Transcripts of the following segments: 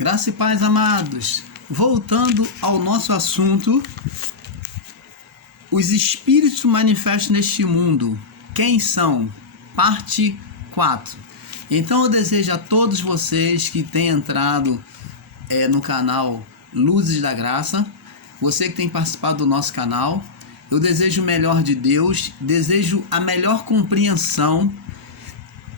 Graça e paz, amados. Voltando ao nosso assunto, os espíritos manifestos neste mundo, quem são? Parte 4. Então eu desejo a todos vocês que têm entrado no canal Luzes da Graça, você que tem participado do nosso canal, eu desejo o melhor de Deus, desejo a melhor compreensão,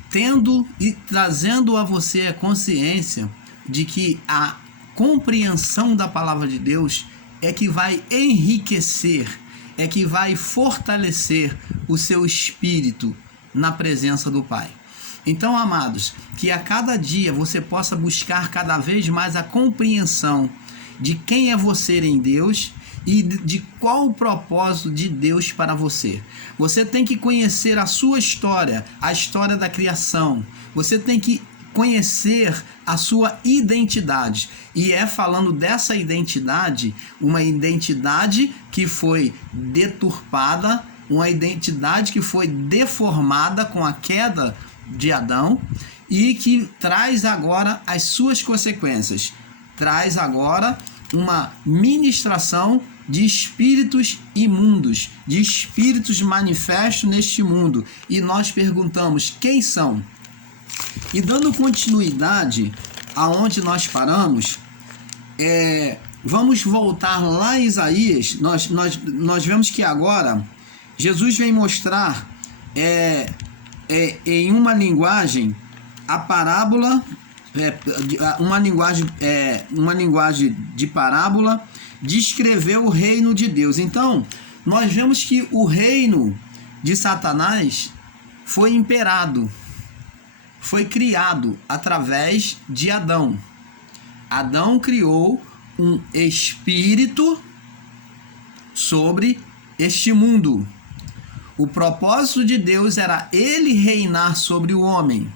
tendo e trazendo a você a consciência de que a compreensão da palavra de Deus é que vai enriquecer, é que vai fortalecer o seu espírito na presença do Pai. Então, amados, que a cada dia você possa buscar cada vez mais a compreensão de quem é você em Deus e de qual o propósito de Deus para você. Você tem que conhecer a sua história, a história da criação. Você tem que conhecer a sua identidade. E é falando dessa identidade, uma identidade que foi deturpada, uma identidade que foi deformada com a queda de Adão e que traz agora as suas consequências. Traz agora uma ministração de espíritos imundos, de espíritos manifestos neste mundo. E nós perguntamos, quem são? E dando continuidade aonde nós paramos, vamos voltar lá em Isaías. Nós vemos que agora Jesus vem mostrar em uma linguagem a parábola, uma linguagem de parábola, descrever o reino de Deus. Então, nós vemos que o reino de Satanás foi imperado, foi criado através de Adão. Adão criou um espírito sobre este mundo. O propósito de Deus era ele reinar sobre o homem,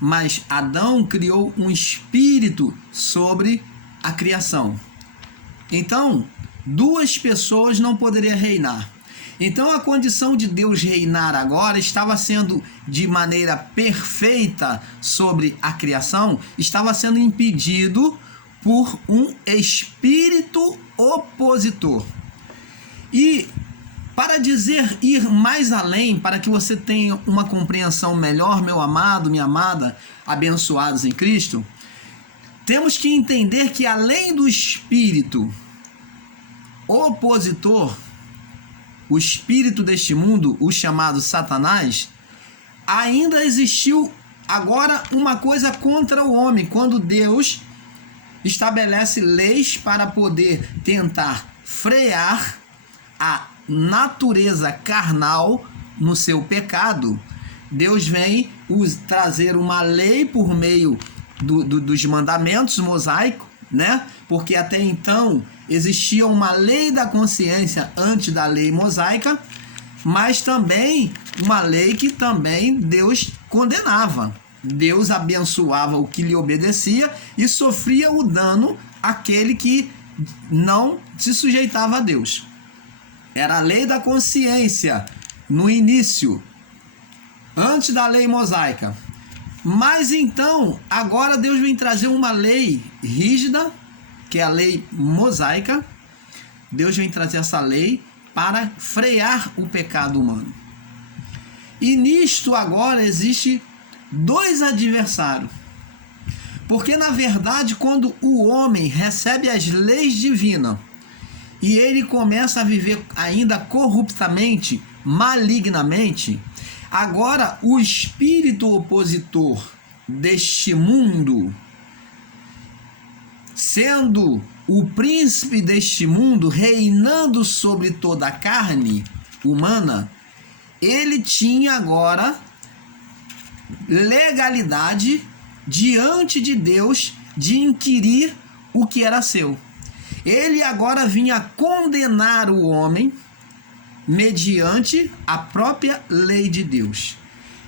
mas Adão criou um espírito sobre a criação. Então, duas pessoas não poderiam reinar. Então, a condição de Deus reinar agora estava sendo de maneira perfeita sobre a criação, estava sendo impedido por um espírito opositor. E para ir mais além, para que você tenha uma compreensão melhor, meu amado, minha amada, abençoados em Cristo, temos que entender que além do espírito opositor, o espírito deste mundo, o chamado Satanás, ainda existiu agora uma coisa contra o homem, quando Deus estabelece leis para poder tentar frear a natureza carnal no seu pecado. Deus vem trazer uma lei por meio dos mandamentos mosaicos, né? Porque até então existia uma lei da consciência antes da lei mosaica, mas também uma lei que também Deus condenava. Deus abençoava o que lhe obedecia e sofria o dano aquele que não se sujeitava a Deus. Era a lei da consciência no início, antes da lei mosaica. Mas então, agora Deus vem trazer uma lei rígida, que é a lei mosaica. Deus vem trazer essa lei para frear o pecado humano. E nisto agora existe dois adversários. Porque na verdade, quando o homem recebe as leis divinas e ele começa a viver ainda corruptamente, malignamente, agora o espírito opositor deste mundo, sendo o príncipe deste mundo, reinando sobre toda a carne humana, ele tinha agora legalidade diante de Deus de inquirir o que era seu. Ele agora vinha condenar o homem mediante a própria lei de Deus.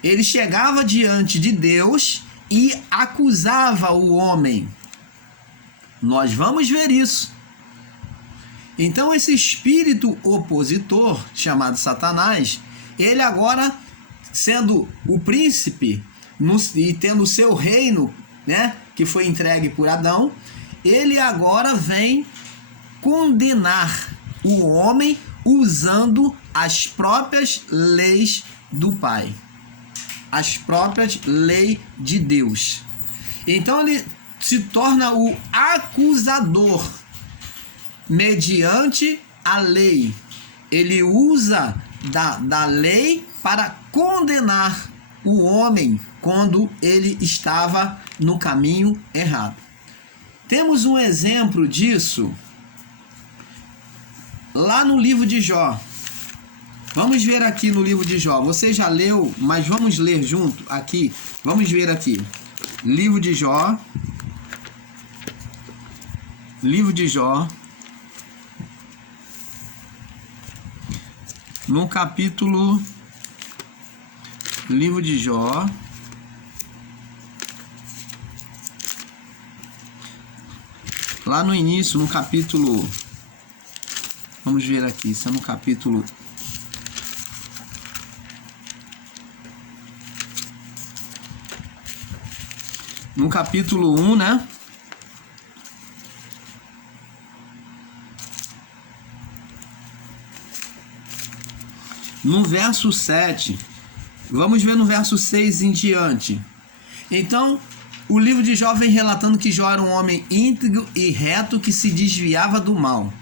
Ele chegava diante de Deus e acusava o homem. Nós vamos ver isso. Então esse espírito opositor, chamado Satanás, ele agora, sendo o príncipe e tendo o seu reino né, que foi entregue por Adão, ele agora vem condenar o homem usando as próprias leis do Pai, as próprias leis de Deus. Então ele se torna o acusador mediante a lei. Ele usa da lei para condenar o homem quando ele estava no caminho errado. Temos um exemplo disso lá no livro de Jó. Vamos ver aqui no livro de Jó. Você já leu, mas vamos ler junto aqui. Vamos ver aqui. Livro de Jó. Livro de Jó. No capítulo... Livro de Jó. Lá no início, no capítulo... Vamos ver aqui, isso é no capítulo... No capítulo 1, né? No verso 7, vamos ver no verso 6 em diante. Então, o livro de Jó vem relatando que Jó era um homem íntegro e reto que se desviava do mal.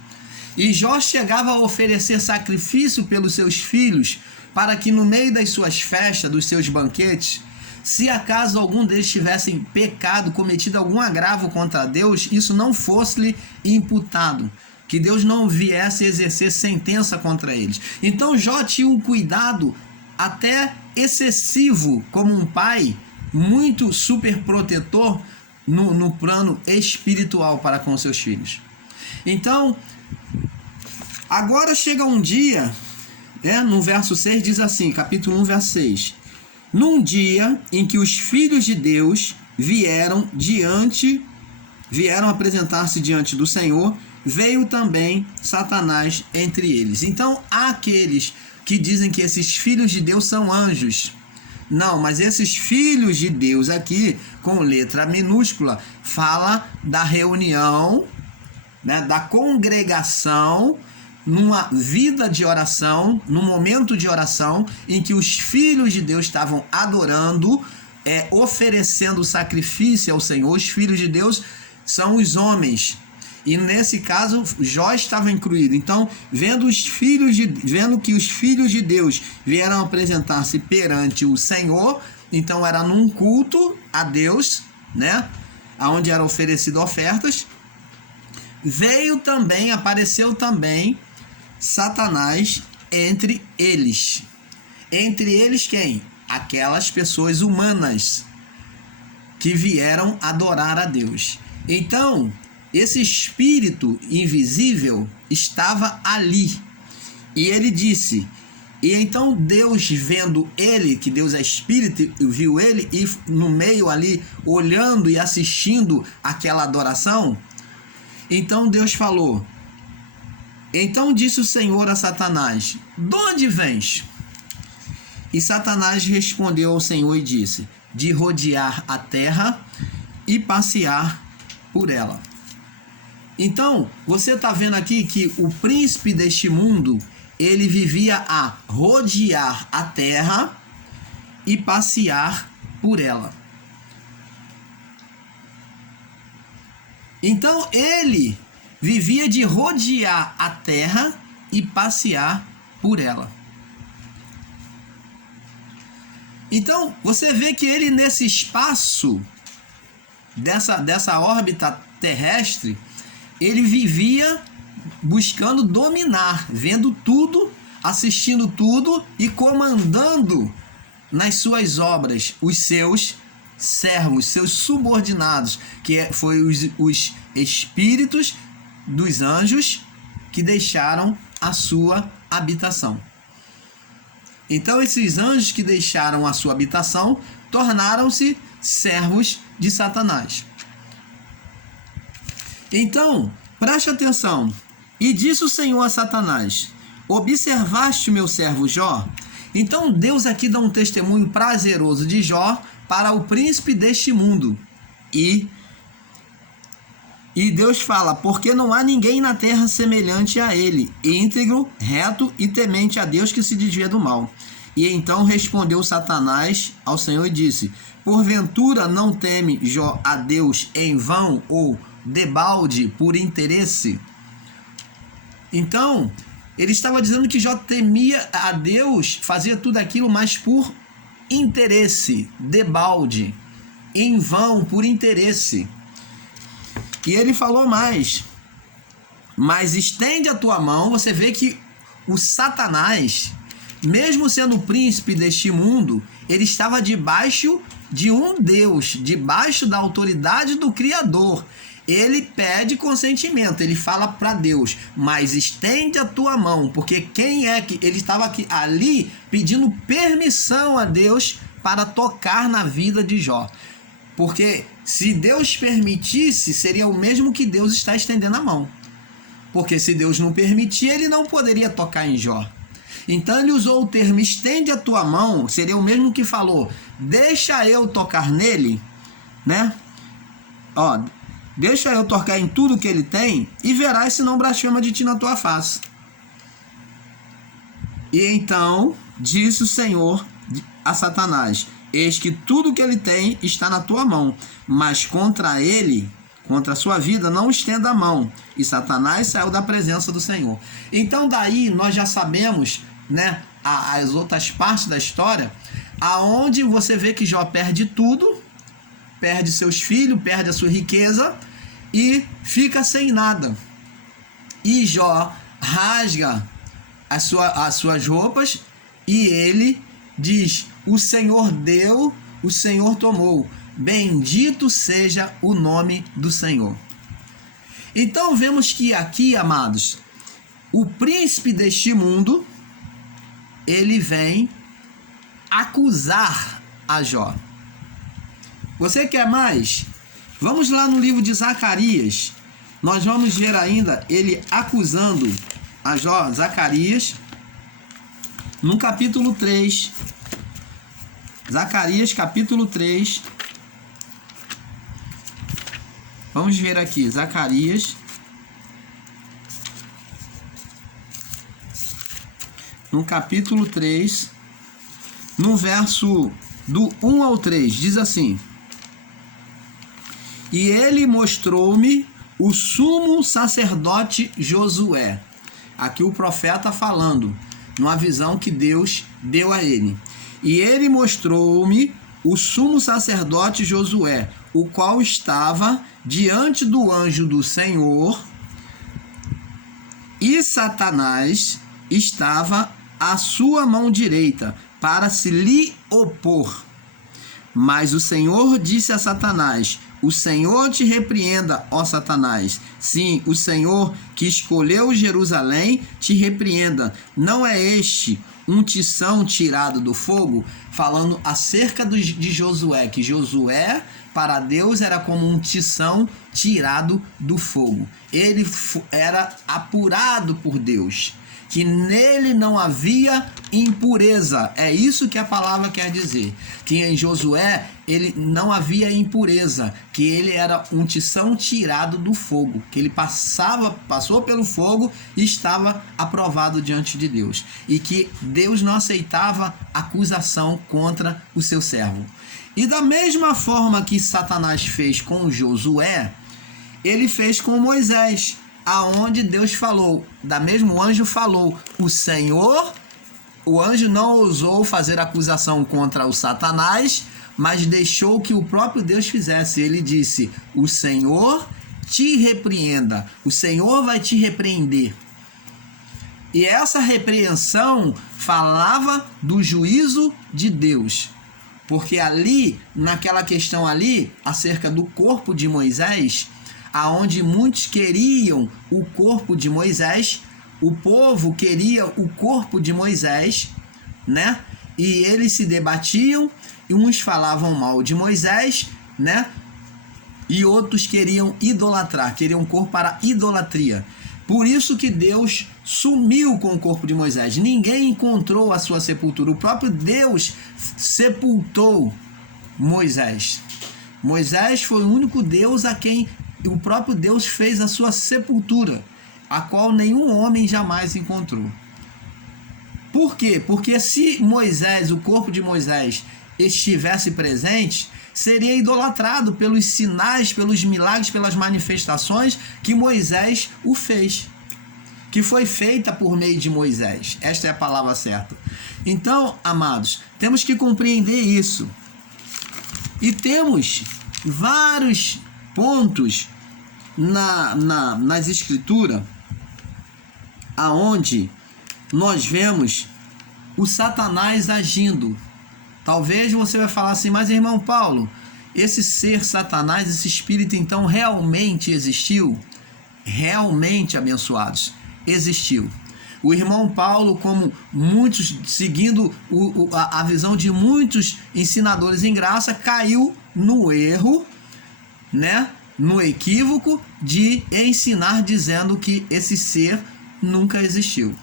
E Jó chegava a oferecer sacrifício pelos seus filhos, para que no meio das suas festas, dos seus banquetes, se acaso algum deles tivessem pecado, cometido algum agravo contra Deus, isso não fosse-lhe imputado, que Deus não viesse exercer sentença contra eles. Então Jó tinha um cuidado até excessivo, como um pai muito super protetor no plano espiritual para com seus filhos. Então, agora chega um dia, no verso 6 diz assim, capítulo 1, verso 6. Num dia em que os filhos de Deus vieram apresentar-se diante do Senhor, veio também Satanás entre eles. Então, há aqueles que dizem que esses filhos de Deus são anjos. Não, mas esses filhos de Deus aqui, com letra minúscula, fala da reunião, né, da congregação, numa vida de oração, num momento de oração, em que os filhos de Deus estavam adorando, oferecendo sacrifício ao Senhor. Os filhos de Deus são os homens. E nesse caso, Jó estava incluído. Então, vendo que os filhos de Deus vieram apresentar-se perante o Senhor, então era num culto a Deus, né? Onde eram oferecidas ofertas. Apareceu também Satanás entre eles. Entre eles quem? Aquelas pessoas humanas que vieram adorar a Deus. Então, esse espírito invisível estava ali. E ele disse, e então Deus vendo ele, que Deus é espírito, viu ele, e no meio ali, olhando e assistindo aquela adoração, então Deus falou, então disse o Senhor a Satanás, de onde vens? E Satanás respondeu ao Senhor e disse, de rodear a terra e passear por ela. Então, você está vendo aqui que o príncipe deste mundo, ele vivia a rodear a terra e passear por ela. Então, ele vivia de rodear a terra e passear por ela. Então, você vê que ele nesse espaço, dessa órbita terrestre, ele vivia buscando dominar, vendo tudo, assistindo tudo e comandando nas suas obras os seus servos, seus subordinados, que foi os espíritos dos anjos que deixaram a sua habitação. Então esses anjos que deixaram a sua habitação tornaram-se servos de Satanás. Então, preste atenção. E disse o Senhor a Satanás, observaste o meu servo Jó? Então Deus aqui dá um testemunho prazeroso de Jó para o príncipe deste mundo. E Deus fala, porque não há ninguém na terra semelhante a ele, íntegro, reto e temente a Deus, que se desvia do mal. E então respondeu Satanás ao Senhor e disse, porventura não teme Jó a Deus em vão ou debalde por interesse? Então, ele estava dizendo que Jó temia a Deus, fazia tudo aquilo, mas por interesse, debalde, em vão, por interesse. E ele falou mais, mas estende a tua mão. Você vê que o Satanás, mesmo sendo o príncipe deste mundo, ele estava debaixo de um Deus, debaixo da autoridade do Criador. Ele pede consentimento, ele fala para Deus, mas estende a tua mão, porque quem é que... Ele estava ali pedindo permissão a Deus para tocar na vida de Jó. Porque se Deus permitisse, seria o mesmo que Deus está estendendo a mão. Porque se Deus não permitir, ele não poderia tocar em Jó. Então ele usou o termo estende a tua mão, seria o mesmo que falou, deixa eu tocar nele, né? Ó, deixa eu tocar em tudo que ele tem e verás se não blasfema de ti na tua face. E então disse o Senhor a Satanás, eis que tudo que ele tem está na tua mão, mas contra ele, contra a sua vida, não estenda a mão. E Satanás saiu da presença do Senhor. Então daí nós já sabemos, né, as outras partes da história, aonde você vê que Jó perde tudo, perde seus filhos, perde a sua riqueza e fica sem nada. E Jó rasga as suas roupas e ele diz, o Senhor deu, o Senhor tomou, bendito seja o nome do Senhor. Então vemos que aqui, amados, o príncipe deste mundo, ele vem acusar a Jó. Você quer mais? Vamos lá no livro de Zacarias. Nós vamos ver ainda ele acusando a Jó, Zacarias, no capítulo 3. Zacarias, capítulo 3. Vamos ver aqui, Zacarias, no capítulo 3, no verso do 1 ao 3, diz assim, e ele mostrou-me o sumo sacerdote Josué. Aqui o profeta falando, numa visão que Deus deu a ele. E ele mostrou-me o sumo sacerdote Josué, o qual estava diante do anjo do Senhor, e Satanás estava à sua mão direita, para se lhe opor. Mas o Senhor disse a Satanás, o Senhor te repreenda, ó Satanás. Sim, o Senhor que escolheu Jerusalém te repreenda. Não é este um tição tirado do fogo? Falando acerca de Josué, que Josué para Deus era como um tição tirado do fogo. Ele era apurado por Deus, que nele não havia impureza. É isso que a palavra quer dizer, que em Josué ele não havia impureza, que ele era um tição tirado do fogo, que ele passou pelo fogo e estava aprovado diante de Deus, e que Deus não aceitava acusação contra o seu servo. E da mesma forma que Satanás fez com Josué, ele fez com Moisés, aonde Deus falou, da mesmo anjo falou, o anjo não ousou fazer acusação contra o Satanás, mas deixou que o próprio Deus fizesse. Ele disse, o Senhor te repreenda, o Senhor vai te repreender. E essa repreensão falava do juízo de Deus, porque ali, naquela questão ali, acerca do corpo de Moisés, aonde muitos queriam o corpo de Moisés, o povo queria o corpo de Moisés, né? E eles se debatiam, e uns falavam mal de Moisés, né? E outros queriam idolatrar, queriam um corpo para idolatria. Por isso que Deus sumiu com o corpo de Moisés. Ninguém encontrou a sua sepultura. O próprio Deus sepultou Moisés. Moisés foi o único Deus a quem o próprio Deus fez a sua sepultura, a qual nenhum homem jamais encontrou. Por quê? Porque se Moisés, o corpo de Moisés, estivesse presente, seria idolatrado pelos sinais, pelos milagres, pelas manifestações que Moisés o fez, que foi feita por meio de Moisés. Esta é a palavra certa. Então, amados, temos que compreender isso. E temos vários pontos nas escrituras aonde nós vemos o Satanás agindo. Talvez você vai falar assim, mas irmão Paulo, esse ser Satanás, esse espírito então realmente existiu? Realmente, abençoados, existiu. O irmão Paulo, como muitos, seguindo a visão de muitos ensinadores em graça, caiu no erro, né? No equívoco de ensinar dizendo que esse ser nunca existiu.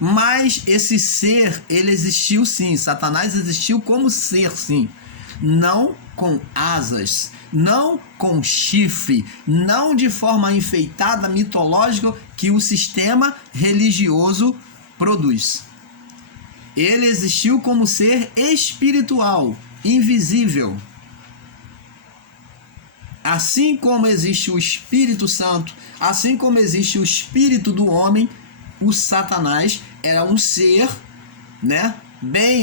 Mas esse ser, ele existiu sim. Satanás existiu como ser sim. Não com asas, não com chifre, não de forma enfeitada, mitológica, que o sistema religioso produz. Ele existiu como ser espiritual, invisível. Assim como existe o Espírito Santo, assim como existe o espírito do homem, o Satanás era um ser, né?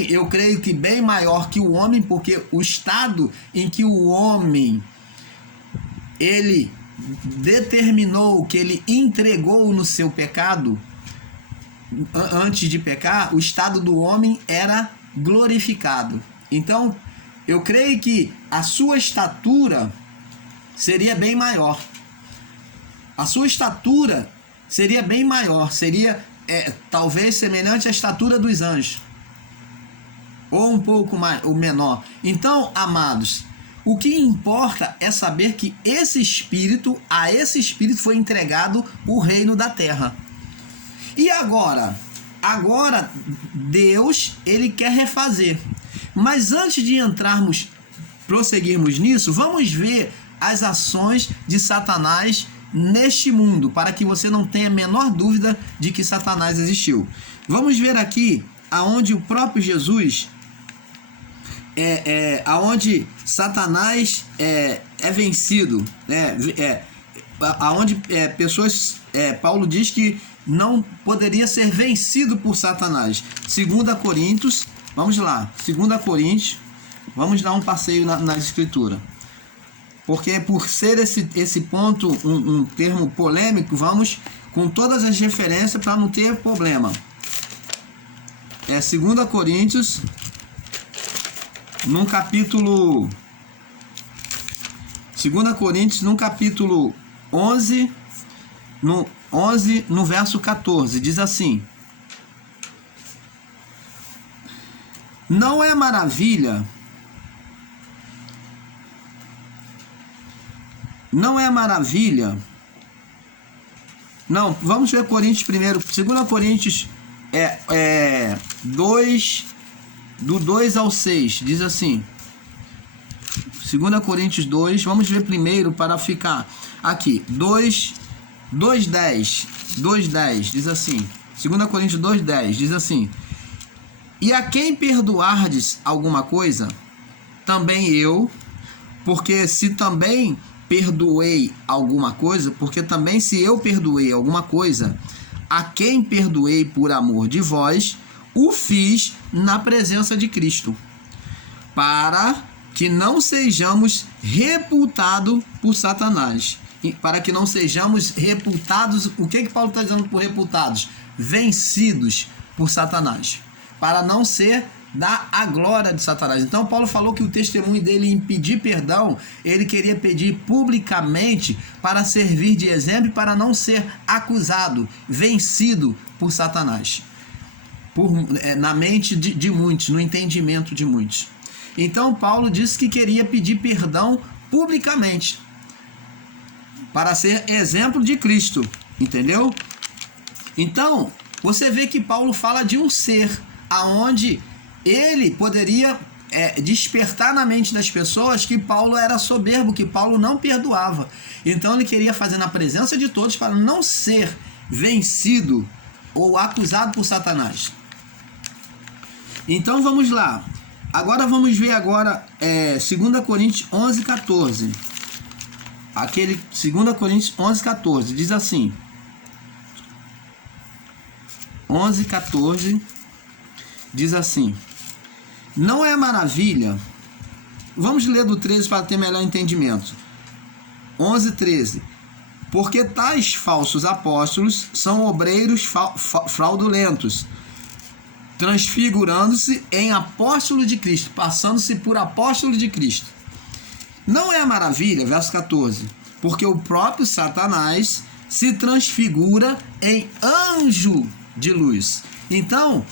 Eu creio que bem maior que o homem, porque o estado em que o homem ele determinou, que ele entregou no seu pecado, antes de pecar, o estado do homem era glorificado. Então, eu creio que a sua estatura seria bem maior. A sua estatura seria bem maior, seria talvez semelhante à estatura dos anjos, ou um pouco mais, ou menor. Então, amados, o que importa é saber que a esse espírito foi entregado o reino da terra. E agora Deus, ele quer refazer. Mas antes de prosseguirmos nisso, vamos ver as ações de Satanás neste mundo, para que você não tenha a menor dúvida de que Satanás existiu. Vamos ver aqui aonde o próprio Jesus aonde Satanás é vencido, aonde pessoas, Paulo diz que não poderia ser vencido por Satanás. 2 Coríntios, vamos lá, 2 Coríntios, vamos dar um passeio na escritura, porque por ser esse ponto um termo polêmico, vamos com todas as referências para não ter problema. 2 Coríntios, no capítulo 2 Coríntios, no capítulo 11, no verso 14, diz assim: não é maravilha, não, vamos ver Coríntios primeiro, 2 Coríntios 2, do 2 ao 6, diz assim, 2 Coríntios 2, vamos ver primeiro para ficar aqui, 2:10, diz assim, 2 Coríntios 2:10, diz assim: e a quem perdoardes alguma coisa, também eu, porque se também perdoei alguma coisa, porque também se eu perdoei alguma coisa, a quem perdoei por amor de vós, o fiz na presença de Cristo, para que não sejamos reputados por Satanás. Para que não sejamos reputados, o que Paulo está dizendo por reputados? Vencidos por Satanás. Para não ser dar a glória de Satanás. Então Paulo falou que o testemunho dele em pedir perdão, ele queria pedir publicamente para servir de exemplo e para não ser acusado, vencido por Satanás. Na mente de muitos, no entendimento de muitos. Então Paulo disse que queria pedir perdão publicamente, para ser exemplo de Cristo, entendeu? Então, você vê que Paulo fala de um ser, aonde ele poderia despertar na mente das pessoas que Paulo era soberbo, que Paulo não perdoava. Então ele queria fazer na presença de todos para não ser vencido ou acusado por Satanás. Então vamos lá. Agora vamos ver 2 Coríntios 11:14. Aquele 2 Coríntios 11:14 diz assim: 11:14 diz assim: não é maravilha. Vamos ler do 13 para ter melhor entendimento. 11:13. Porque tais falsos apóstolos são obreiros fraudulentos, transfigurando-se em apóstolo de Cristo, passando-se por apóstolo de Cristo. Não é maravilha, verso 14, porque o próprio Satanás se transfigura em anjo de luz. Então,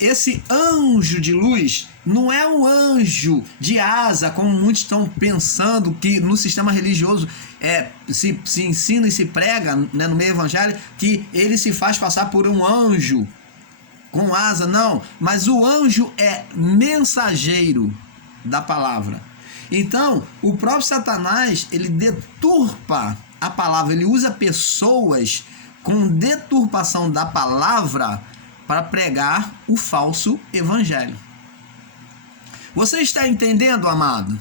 esse anjo de luz não é um anjo de asa, como muitos estão pensando que no sistema religioso se ensina e se prega, né, no meio evangélico, que ele se faz passar por um anjo com asa. Não, mas o anjo é mensageiro da palavra. Então, o próprio Satanás, ele deturpa a palavra, ele usa pessoas com deturpação da palavra para pregar o falso evangelho. Você está entendendo, amado?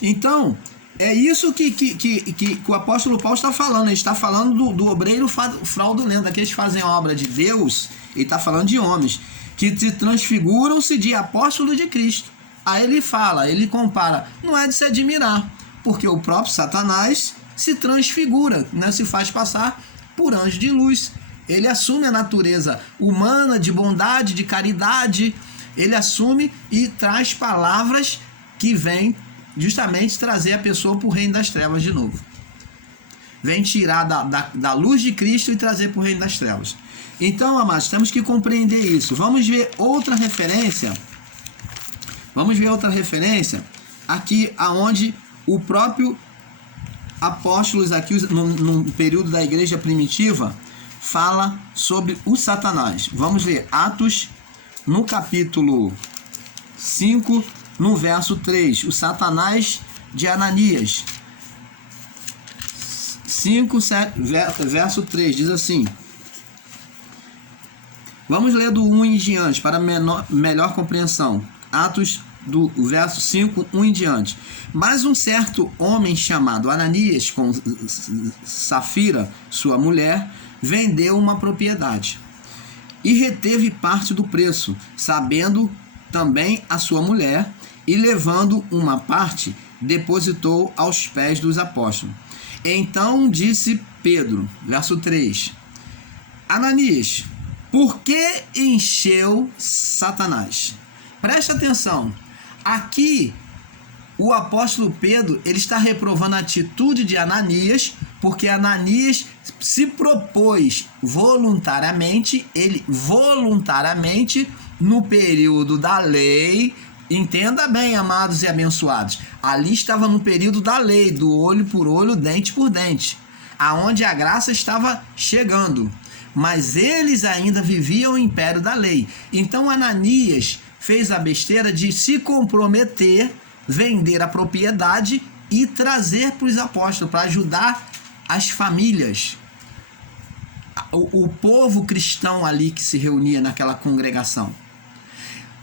Então, é isso que o apóstolo Paulo está falando. Ele está falando do obreiro fraudulento, aqueles que fazem a obra de Deus. Ele está falando de homens que se transfiguram-se de apóstolo de Cristo. Aí ele fala, ele compara, não é de se admirar, porque o próprio Satanás se transfigura, né, se faz passar por anjo de luz. Ele assume a natureza humana, de bondade, de caridade. Ele assume e traz palavras que vêm justamente trazer a pessoa para o reino das trevas de novo. Vem tirar da luz de Cristo e trazer para o reino das trevas. Então, amados, temos que compreender isso. Vamos ver outra referência. Aqui aonde o próprio apóstolos aqui no período da igreja primitiva fala sobre o Satanás. Vamos ler Atos no capítulo 5, no verso 3. O Satanás de Ananias. 5, verso 3, diz assim. Vamos ler do 1 em diante, para melhor compreensão. Atos do verso 5, 1 em diante. Mas um certo homem chamado Ananias, com Safira, sua mulher, vendeu uma propriedade e reteve parte do preço, sabendo também a sua mulher, e levando uma parte, depositou aos pés dos apóstolos. Então disse Pedro, verso 3, Ananias, por que encheu Satanás? Preste atenção, aqui o apóstolo Pedro, ele está reprovando a atitude de Ananias, porque Ananias se propôs voluntariamente, no período da lei, entenda bem, amados e abençoados, ali estava no período da lei, do olho por olho, dente por dente, aonde a graça estava chegando, mas eles ainda viviam o império da lei. Então Ananias fez a besteira de se comprometer, vender a propriedade e trazer para os apóstolos, para ajudar as famílias, o povo cristão ali que se reunia naquela congregação.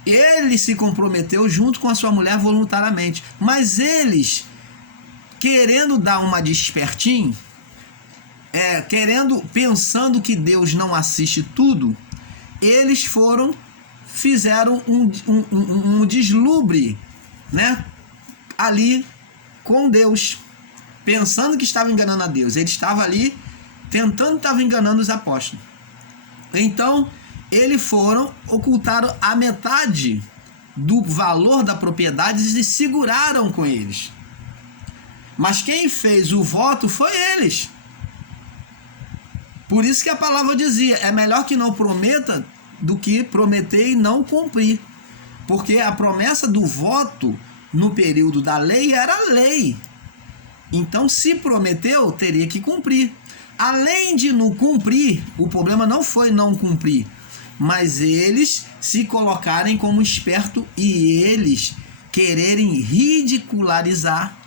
Ele se comprometeu junto com a sua mulher voluntariamente, mas eles, querendo dar uma despertim, pensando que Deus não assiste tudo, eles fizeram um deslumbre, né, ali com Deus, pensando que estava enganando a Deus. Ele estava ali estava enganando os apóstolos. Então eles ocultaram a metade do valor da propriedade e seguraram com eles. Mas quem fez o voto foi eles. Por isso que a palavra dizia, é melhor que não prometa do que prometer e não cumprir. Porque a promessa do voto no período da lei era lei. Então, se prometeu, teria que cumprir. Além de não cumprir, o problema não foi não cumprir, mas eles se colocarem como esperto e eles quererem ridicularizar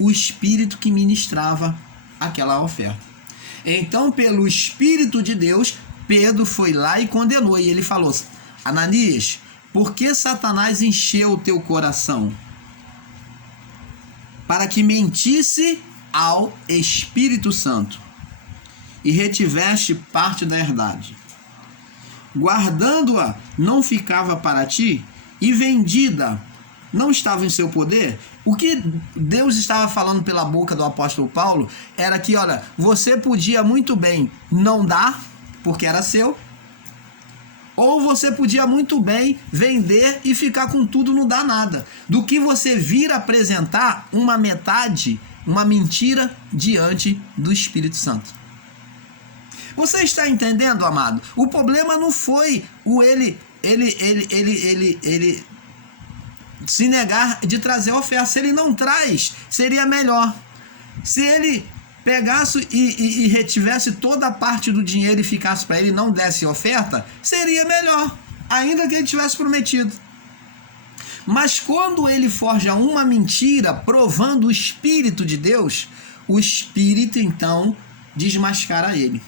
o espírito que ministrava aquela oferta. Então, pelo Espírito de Deus, Pedro foi lá e condenou. E ele falou: Ananias, por que Satanás encheu o teu coração? Para que mentisse ao Espírito Santo e retiveste parte da herdade. Guardando-a, não ficava para ti, e vendida, não estava em seu poder? O que Deus estava falando pela boca do apóstolo Paulo era que, olha, você podia muito bem não dar, porque era seu, ou você podia muito bem vender e ficar com tudo, não dar nada. Do que você vir apresentar uma metade, uma mentira diante do Espírito Santo. Você está entendendo, amado? O problema não foi o ele se negar de trazer a oferta. Se ele não traz, seria melhor. Se ele pegasse e retivesse toda a parte do dinheiro e ficasse para ele e não desse oferta, seria melhor, ainda que ele tivesse prometido. Mas quando ele forja uma mentira provando o Espírito de Deus, o Espírito então desmascara ele.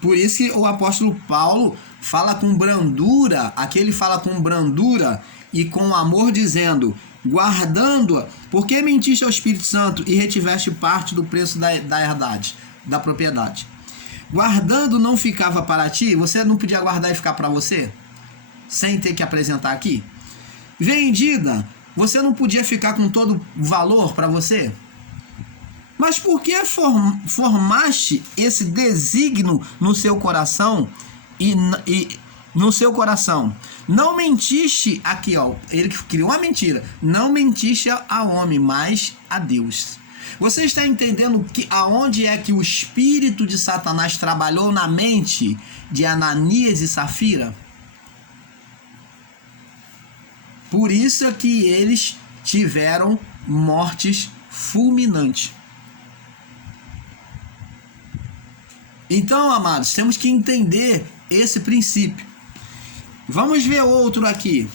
Por isso que o apóstolo Paulo fala com brandura, aqui ele fala com brandura e com amor, dizendo: guardando-a, por que mentiste ao Espírito Santo e retiveste parte do preço da herdade, da propriedade? Guardando não ficava para ti? Você não podia guardar e ficar para você? Sem ter que apresentar aqui? Vendida, você não podia ficar com todo o valor para você? Mas por que formaste esse desígnio no seu coração e no seu coração? Não mentiste, aqui ó, ele criou uma mentira, não mentiste a homem, mas a Deus. Você está entendendo que aonde é que o espírito de Satanás trabalhou na mente de Ananias e Safira? Por isso é que eles tiveram mortes fulminantes. Então, amados, temos que entender esse princípio. Vamos ver outro aqui.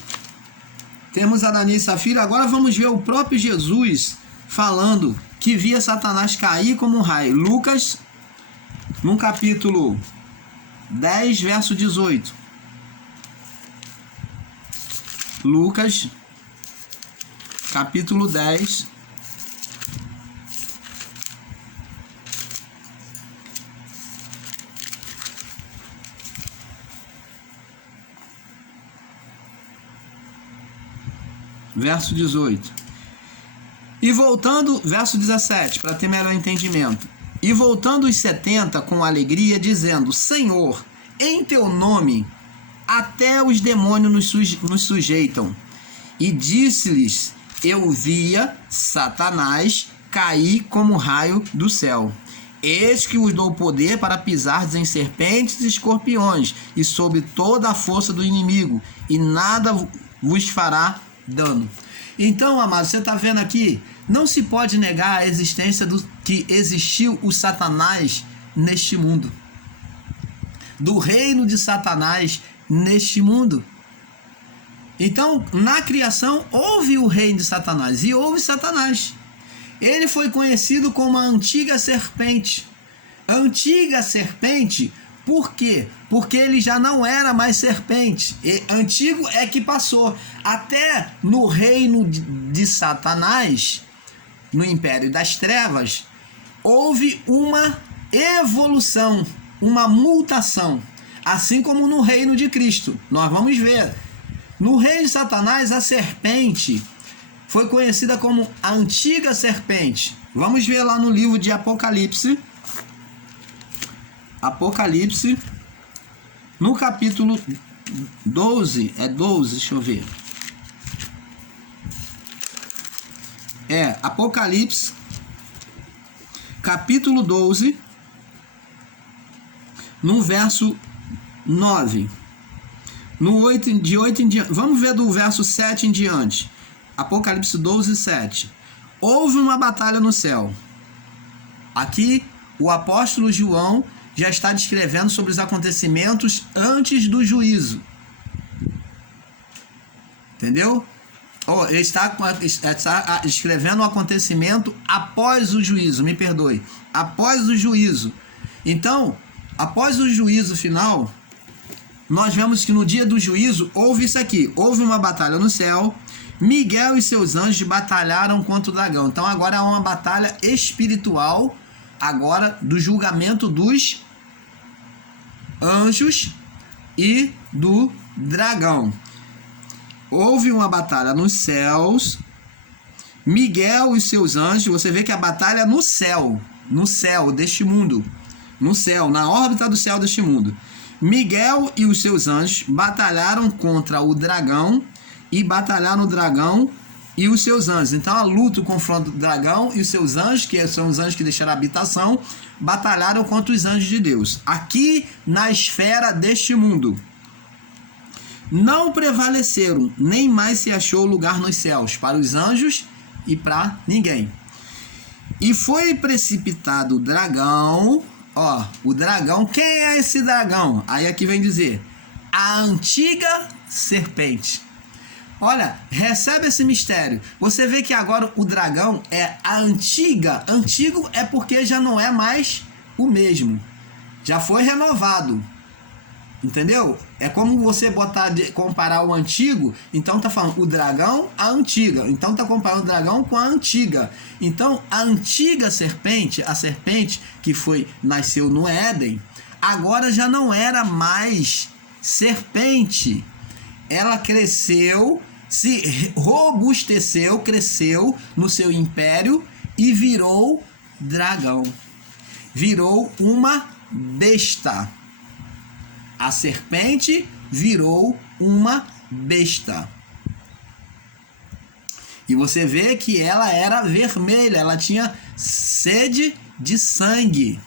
Temos Ananias e Safira, agora vamos ver o próprio Jesus falando que via Satanás cair como um raio. Lucas, no capítulo 10, verso 18. Lucas, capítulo 10, verso 18. E voltando, verso 17, para ter melhor entendimento. E voltando os 70 com alegria, dizendo: Senhor, em teu nome até os demônios nos sujeitam. E disse-lhes: eu via Satanás cair como raio do céu. Eis que vos dou poder para pisar em serpentes e escorpiões, e sobre toda a força do inimigo, e nada vos fará dano. Então, amados, você está vendo aqui, não se pode negar a existência do que existiu o Satanás neste mundo, do reino de Satanás neste mundo. Então, na criação houve o reino de Satanás e houve Satanás. Ele foi conhecido como a antiga serpente. Antiga serpente, por quê? Porque ele já não era mais serpente. E antigo é que passou. Até no reino de Satanás, no império das trevas, houve uma evolução, uma mutação. Assim como no reino de Cristo. Nós vamos ver. No reino de Satanás, a serpente foi conhecida como a antiga serpente. Vamos ver lá no livro de Apocalipse. Apocalipse, no capítulo 12, deixa eu ver. Apocalipse, capítulo 12, no verso 9. De 8 em diante. Vamos ver do verso 7 em diante. Apocalipse 12, 7. Houve uma batalha no céu. Aqui, o apóstolo João já está descrevendo sobre os acontecimentos antes do juízo. Entendeu? Ele está escrevendo o acontecimento após o juízo, me perdoe, após o juízo. Então, após o juízo final, nós vemos que no dia do juízo houve isso aqui, houve uma batalha no céu, Miguel e seus anjos batalharam contra o dragão. Então agora é uma batalha espiritual, agora do julgamento dos anjos e do dragão. Houve uma batalha nos céus, Miguel e seus anjos, você vê que a batalha é no céu deste mundo, no céu, na órbita do céu deste mundo. Miguel e os seus anjos batalharam contra o dragão e batalharam o dragão e os seus anjos. Então a luta, o confronto do dragão e os seus anjos, que são os anjos que deixaram a habitação, batalharam contra os anjos de Deus, aqui na esfera deste mundo. Não prevaleceram, nem mais se achou lugar nos céus, para os anjos e para ninguém. E foi precipitado o dragão, o dragão, quem é esse dragão? Aí aqui vem dizer, a antiga serpente. Olha, recebe esse mistério. Você vê que agora o dragão é a antiga. Antigo é porque já não é mais o mesmo. Já foi renovado. Entendeu? É como você comparar o antigo. Então tá falando o dragão, a antiga. Então tá comparando o dragão com a antiga. Então a antiga serpente, a serpente que nasceu no Éden, agora já não era mais serpente. Ela cresceu, se robusteceu, cresceu no seu império e virou dragão. Virou uma besta. A serpente virou uma besta. E você vê que ela era vermelha, ela tinha sede de sangue.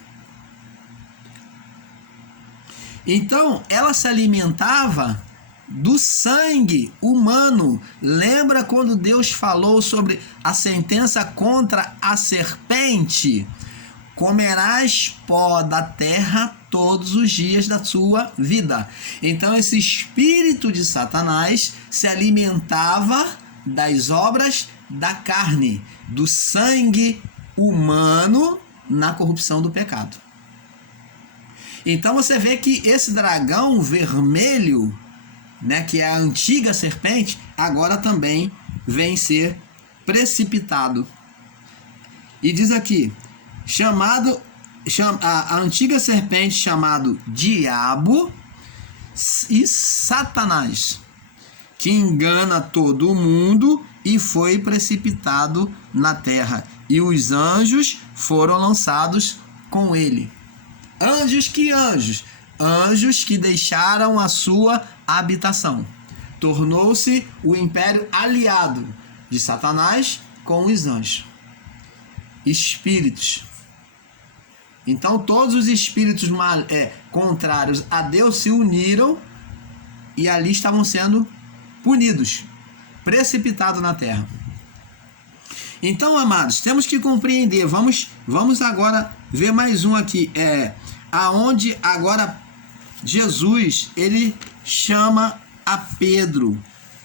Então, ela se alimentava do sangue humano. Lembra quando Deus falou sobre a sentença contra a serpente? Comerás pó da terra todos os dias da sua vida. Então esse espírito de Satanás se alimentava das obras da carne, do sangue humano na corrupção do pecado. Então você vê que esse dragão vermelho, que é a antiga serpente, agora também vem ser precipitado. E diz aqui, a antiga serpente chamado Diabo e Satanás, que engana todo mundo, e foi precipitado na terra, e os anjos foram lançados com ele. Anjos que anjos? Anjos que deixaram a sua habitação. Tornou-se o império aliado de Satanás com os anjos. Espíritos. Então todos os espíritos contrários a Deus se uniram e ali estavam sendo punidos, precipitados na terra. Então, amados, temos que compreender. Vamos agora ver mais um aqui. Aonde agora Jesus, ele chama a Pedro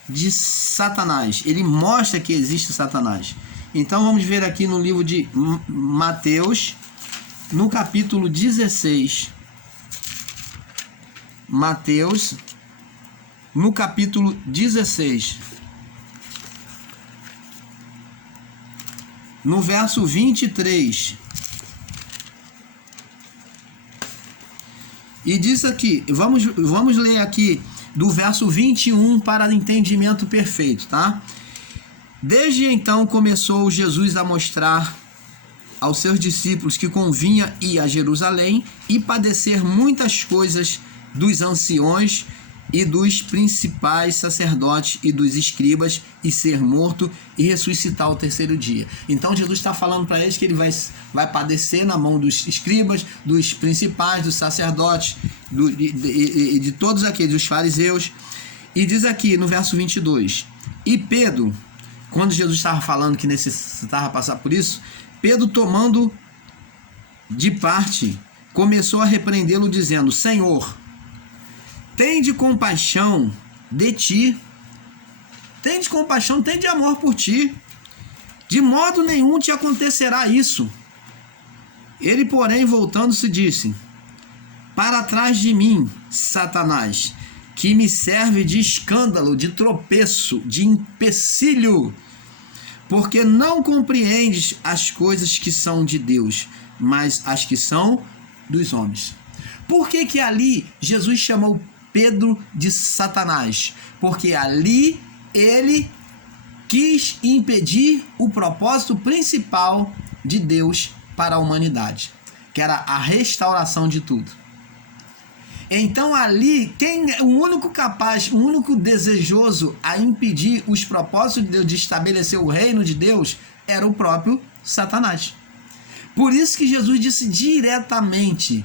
de Satanás. Ele mostra que existe Satanás. Então vamos ver aqui no livro de Mateus, no capítulo 16. Mateus, no capítulo 16. No verso 23. E diz aqui, vamos ler aqui do verso 21 para entendimento perfeito, tá? Desde então começou Jesus a mostrar aos seus discípulos que convinha ir a Jerusalém e padecer muitas coisas dos anciões e dos principais sacerdotes e dos escribas, e ser morto e ressuscitar ao terceiro dia. Então Jesus está falando para eles que ele vai padecer na mão dos escribas, dos principais, dos sacerdotes, de todos aqueles, dos fariseus. E diz aqui no verso 22, e Pedro, quando Jesus estava falando que necessitava passar por isso, Pedro, tomando de parte, começou a repreendê-lo, dizendo: Senhor, tende compaixão de ti, tende compaixão, tende amor por ti. De modo nenhum te acontecerá isso. Ele, porém, voltando-se, disse: para trás de mim, Satanás, que me serve de escândalo, de tropeço, de empecilho, porque não compreendes as coisas que são de Deus, mas as que são dos homens. Por que ali Jesus chamou Pedro de Satanás? Porque ali ele quis impedir o propósito principal de Deus para a humanidade, que era a restauração de tudo. Então ali, o único capaz, o único desejoso a impedir os propósitos de Deus de estabelecer o reino de Deus era o próprio Satanás. Por isso que Jesus disse diretamente: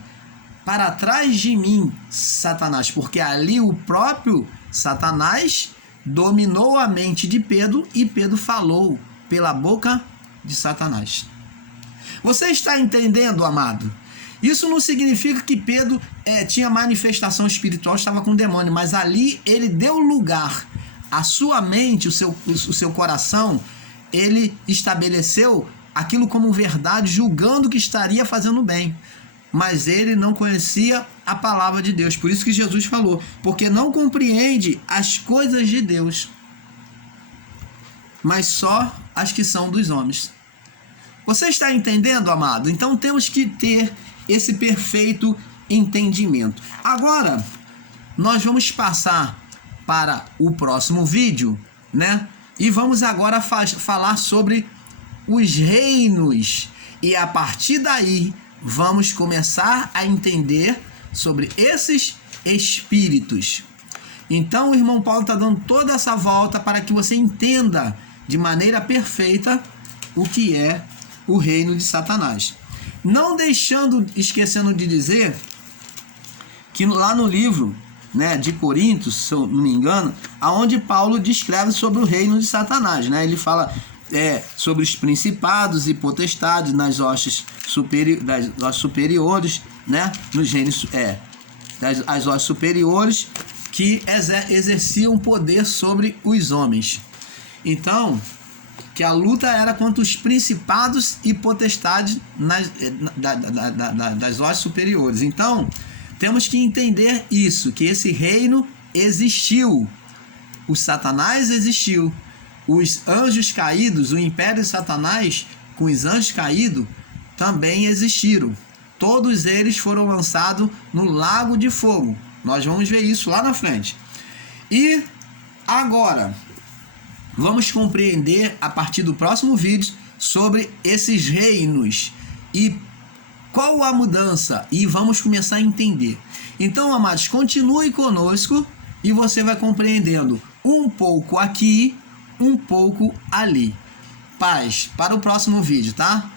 para trás de mim, Satanás, porque ali o próprio Satanás dominou a mente de Pedro e Pedro falou pela boca de Satanás. Você está entendendo, amado? Isso não significa que Pedro tinha manifestação espiritual, estava com demônio, mas ali ele deu lugar à sua mente, o seu coração, ele estabeleceu aquilo como verdade, julgando que estaria fazendo bem. Mas ele não conhecia a palavra de Deus. Por isso que Jesus falou: porque não compreende as coisas de Deus, mas só as que são dos homens. Você está entendendo, amado? Então temos que ter esse perfeito entendimento. Agora, nós vamos passar para o próximo vídeo, né? E vamos agora falar sobre os reinos. E a partir daí, vamos começar a entender sobre esses espíritos. Então, o irmão Paulo está dando toda essa volta para que você entenda de maneira perfeita o que é o reino de Satanás. Não esquecendo de dizer que lá no livro, né, de Coríntios, se eu não me engano, aonde Paulo descreve sobre o reino de Satanás, né? Ele fala sobre os principados e potestades nas hostes superiores, né? Nos reinos, as hostes superiores que exerciam poder sobre os homens. Então, que a luta era contra os principados e potestades das hostes superiores. Então, temos que entender isso, que esse reino existiu. O Satanás existiu. Os anjos caídos, o império de Satanás com os anjos caídos também existiram. Todos eles foram lançados no lago de fogo. Nós vamos ver isso lá na frente. E agora, vamos compreender a partir do próximo vídeo sobre esses reinos e qual a mudança. E vamos começar a entender. Então, amados, continue conosco e você vai compreendendo um pouco aqui, um pouco ali. Paz, para o próximo vídeo, tá?